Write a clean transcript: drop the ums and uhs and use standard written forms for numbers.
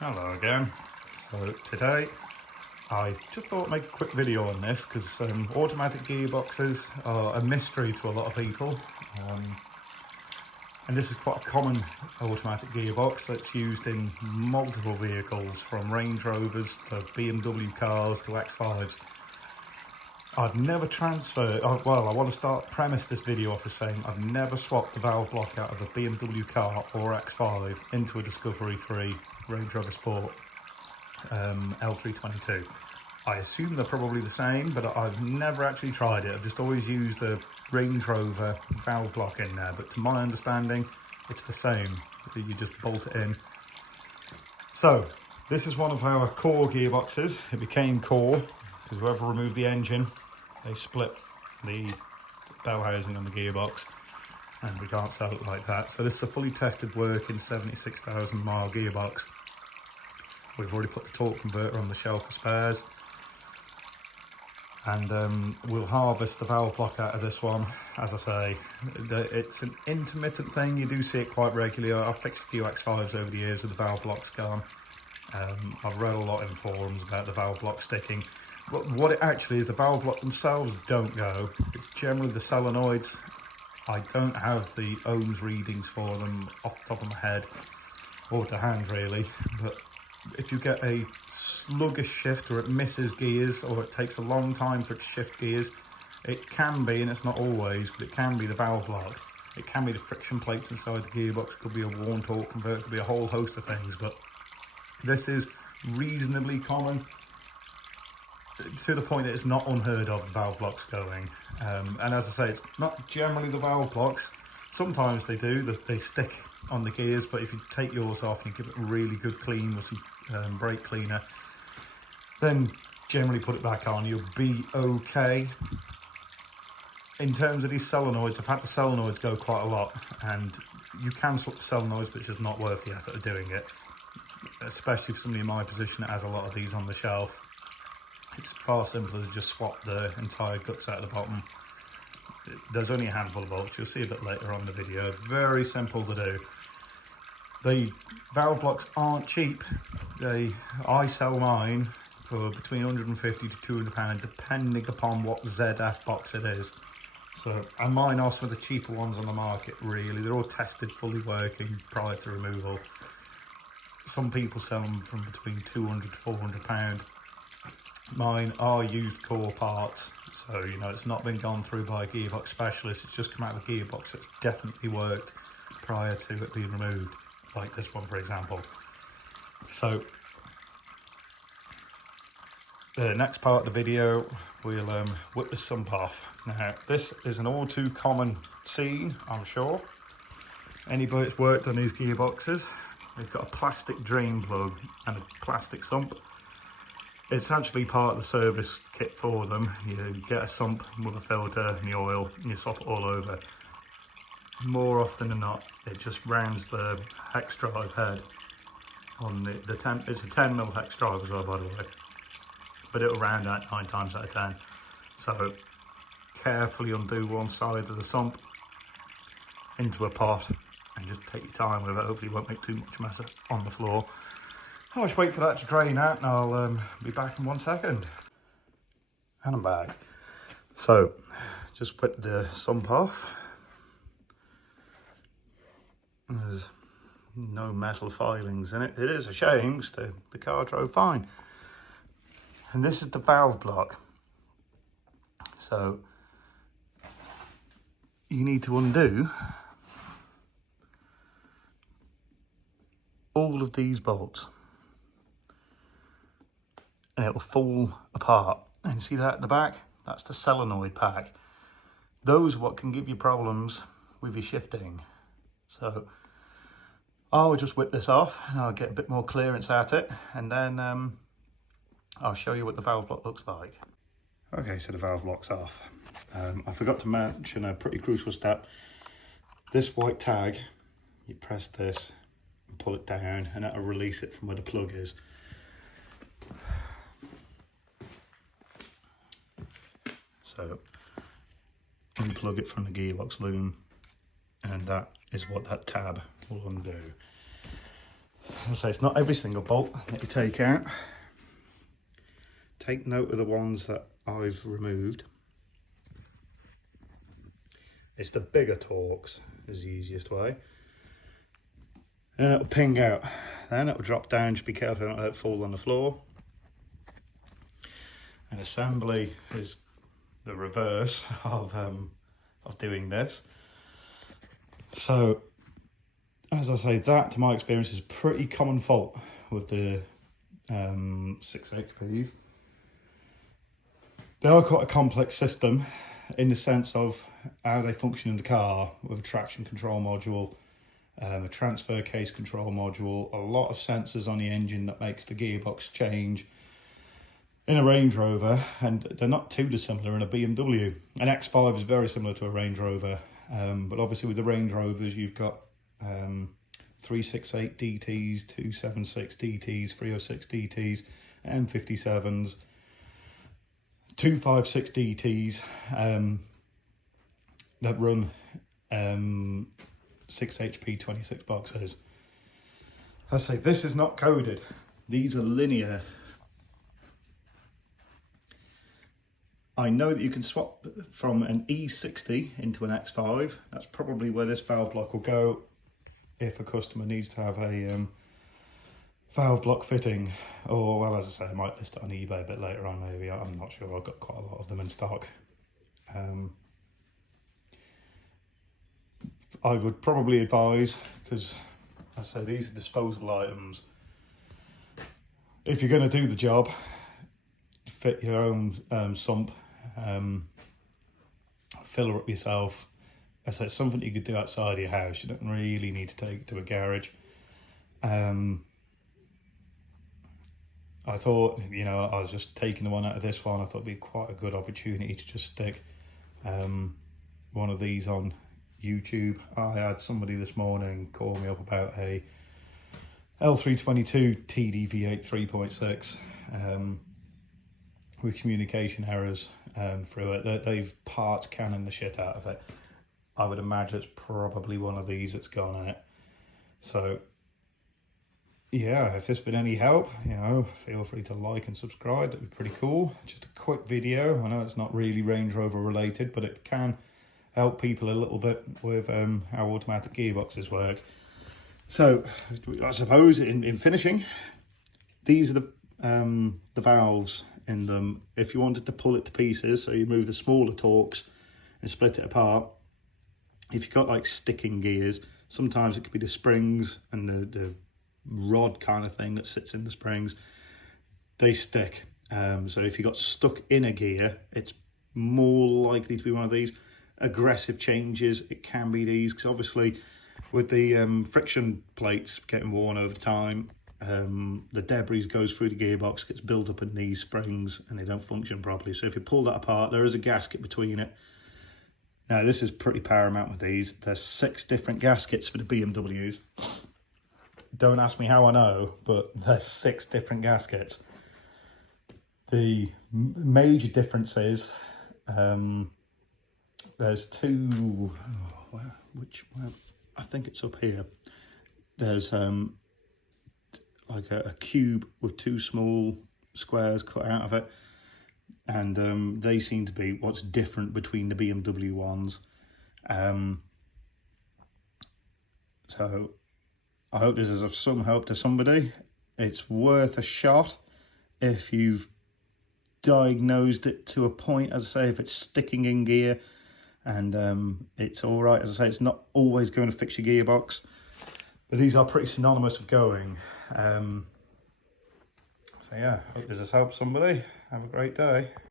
Hello again. So today I just thought I'd make a quick video on this because automatic gearboxes are a mystery to a lot of people, and this is quite a common automatic gearbox that's used in multiple vehicles, from Range Rovers to BMW cars to X5s. I've never transferred, well, I want to premise this video off as saying I've never swapped the valve block out of a BMW car or X5 into a Discovery 3 Range Rover Sport L322. I assume they're probably the same, but I've never actually tried it. I've just always used a Range Rover valve block in there, but to my understanding, it's the same. You just bolt it in. So, this is one of our core gearboxes. It became core because whoever removed the engine, they split the bell housing on the gearbox, and we can't sell it like that. So this is a fully tested working 76,000 mile gearbox. We've already put the torque converter on the shelf for spares, and we'll harvest the valve block out of this one. As I say, it's an intermittent thing. You do see it quite regularly. I've fixed a few X5s over the years with the valve blocks gone. I've read a lot in forums about the valve block sticking. But what it actually is, the valve block themselves don't go. It's generally the solenoids. I don't have the ohms readings for them off the top of my head, or to hand really, but if you get a sluggish shift, or it misses gears, or it takes a long time for it to shift gears, it can be, and it's not always, but it can be the valve block. It can be the friction plates inside the gearbox. It could be a worn torque converter, it could be a whole host of things, but this is reasonably common, to the point that it's not unheard of, valve blocks going. And as I say, it's not generally the valve blocks. Sometimes they do, they stick on the gears, but if you take yours off and you give it a really good clean with some brake cleaner, then generally put it back on, you'll be okay. In terms of these solenoids, I've had the solenoids go quite a lot, and you can swap the solenoids, but it's just not worth the effort of doing it, especially for somebody in my position that has a lot of these on the shelf. It's far simpler to just swap the entire guts out of the bottom. There's only a handful of bolts, you'll see a bit later on in the video. Very simple to do. The valve blocks aren't cheap. I sell mine for between 150 to 200 pounds, depending upon what ZF box it is. So, and mine are some of the cheaper ones on the market, really. They're all tested, fully working prior to removal. Some people sell them from between 200 to 400 pounds. Mine are used core parts, so you know it's not been gone through by a gearbox specialist. It's just come out of a gearbox that's definitely worked prior to it being removed, like this one for example. So the next part of the video, we'll whip the sump off. Now this is an all too common scene, I'm sure. Anybody that's worked on these gearboxes, they've got a plastic drain plug and a plastic sump. It's actually part of the service kit for them. You get a sump with a filter and the oil, and you swap it all over. More often than not, it just rounds the hex drive head on the 10. It's a 10mm hex drive as well, by the way, but it'll round out 9 times out of 10. So carefully undo one side of the sump into a pot and just take your time with it. Hopefully you won't make too much mess on the floor. I'll just wait for that to drain out, and I'll be back in 1 second. And I'm back. So, just put the sump off. There's no metal filings in it. It is a shame, because the car drove fine. And this is the valve block. So, you need to undo all of these bolts, and it will fall apart. And see that at the back? That's the solenoid pack. Those are what can give you problems with your shifting. So I'll just whip this off and I'll get a bit more clearance at it, and then I'll show you what the valve block looks like. Okay, so the valve block's off. I forgot to mention a pretty crucial step. This white tag, you press this and pull it down, and that'll release it from where the plug is. So unplug it from the gearbox loom, and that is what that tab will undo. I say it's not every single bolt that you take out. Take note of the ones that I've removed. It's the bigger Torx is the easiest way. And it'll ping out. Then it'll drop down, just be careful not to let it fall on the floor. And assembly is the reverse of doing this. So, as I say, that to my experience is a pretty common fault with the 6HPs. They are quite a complex system in the sense of how they function in the car, with a traction control module, a transfer case control module, a lot of sensors on the engine that makes the gearbox change in a Range Rover, and they're not too dissimilar in a BMW. An X5 is very similar to a Range Rover, but obviously with the Range Rovers you've got 368 DTs, 276 DTs, 306 DTs, M57s, 256 DTs that run 6HP26 boxes. I say this is not coded. These are linear. I know that you can swap from an E60 into an X5. That's probably where this valve block will go if a customer needs to have a valve block fitting. Or, well, as I say, I might list it on eBay a bit later on maybe. I'm not sure. I've got quite a lot of them in stock. I would probably advise, because I say these are disposable items. If you're going to do the job, fit your own sump, fill her up yourself. I say it's something you could do outside of your house. You don't really need to take it to a garage. I thought, you know, I was just taking the one out of this one. I thought it'd be quite a good opportunity to just stick one of these on YouTube. I had somebody this morning call me up about a L322 TDV8 3.6 with communication errors through it. They've parts cannon the shit out of it. I would imagine it's probably one of these that's gone in it. So yeah, if this been any help, you know, feel free to like and subscribe. That'd be pretty cool. Just a quick video. I know it's not really Range Rover related, but it can help people a little bit with how automatic gearboxes work. So I suppose in finishing, these are the valves in them. If you wanted to pull it to pieces, so you move the smaller Torx and split it apart, if you've got like sticking gears, sometimes it could be the springs and the rod kind of thing that sits in the springs, they stick. So if you got stuck in a gear, it's more likely to be one of these. Aggressive changes, it can be these, because obviously with the friction plates getting worn over time, the debris goes through the gearbox, gets built up in these springs, and they don't function properly. So if you pull that apart, there is a gasket between it. Now this is pretty paramount with these. There's 6 different gaskets for the BMWs. Don't ask me how I know, but there's 6 different gaskets. The major difference is there's 2, I think it's up here. There's like a cube with 2 small squares cut out of it, and they seem to be what's different between the BMW ones. So I hope this is of some help to somebody. It's worth a shot if you've diagnosed it to a point. As I say, if it's sticking in gear and it's all right, as I say, it's not always going to fix your gearbox, but these are pretty synonymous with going. So yeah, hope this has helped somebody. Have a great day.